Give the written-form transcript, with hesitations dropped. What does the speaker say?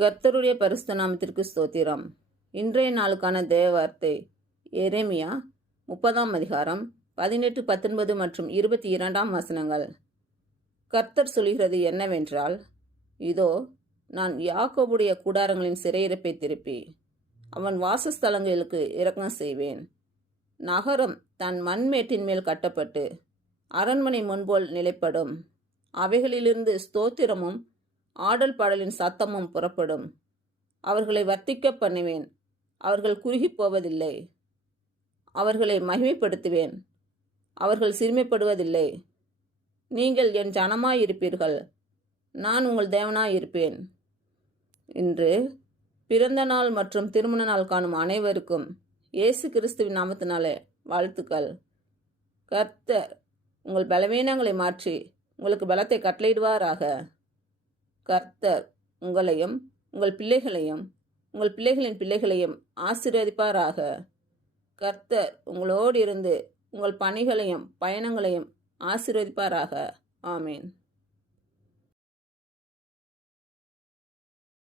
கர்த்தருடைய பரிசுத்த நாமத்திற்கு ஸ்தோத்திரம். இன்றைய நாளுக்கான தேவ வார்த்தை எரேமியா 30ஆம் அதிகாரம் 18, 19 மற்றும் 22ஆம் வசனங்கள். கர்த்தர் சொல்கிறது என்னவென்றால், இதோ நான் யாக்கோபுடைய கூடாரங்களின் சிறையிருப்பை திருப்பி அவன் வாசஸ்தலங்களுக்கு இரக்கம் செய்வேன். நகரம் தன் மண்மேட்டின் மேல் கட்டப்பட்டு அரண்மனை முன்போல் நிலைப்படும். அவைகளிலிருந்து ஸ்தோத்திரமும் ஆடல் பாடலின் சத்தமும் புறப்படும். அவர்களை வர்த்திக்க பண்ணுவேன், அவர்கள் குறுகி போவதில்லை. அவர்களை மகிமைப்படுத்துவேன், அவர்கள் சிறுமைப்படுவதில்லை. நீங்கள் என் ஜனமாயிருப்பீர்கள், நான் உங்கள் தேவனாயிருப்பேன். இன்று பிறந்த நாள் மற்றும் திருமண நாள் காணும் அனைவருக்கும் இயேசு கிறிஸ்துவின் நாமத்தினாலே வாழ்த்துக்கள். கர்த்தர் உங்கள் பலவீனங்களை மாற்றி உங்களுக்கு பலத்தை கட்டளையிடுவாராக. கர்த்தர் உங்களையும் உங்கள் பிள்ளைகளையும் உங்கள் பிள்ளைகளின் பிள்ளைகளையும் ஆசீர்வதிப்பாராக. கர்த்தர் உங்களோடு இருந்து உங்கள் பணிகளையும் பயணங்களையும் ஆசீர்வதிப்பாராக. ஆமேன்.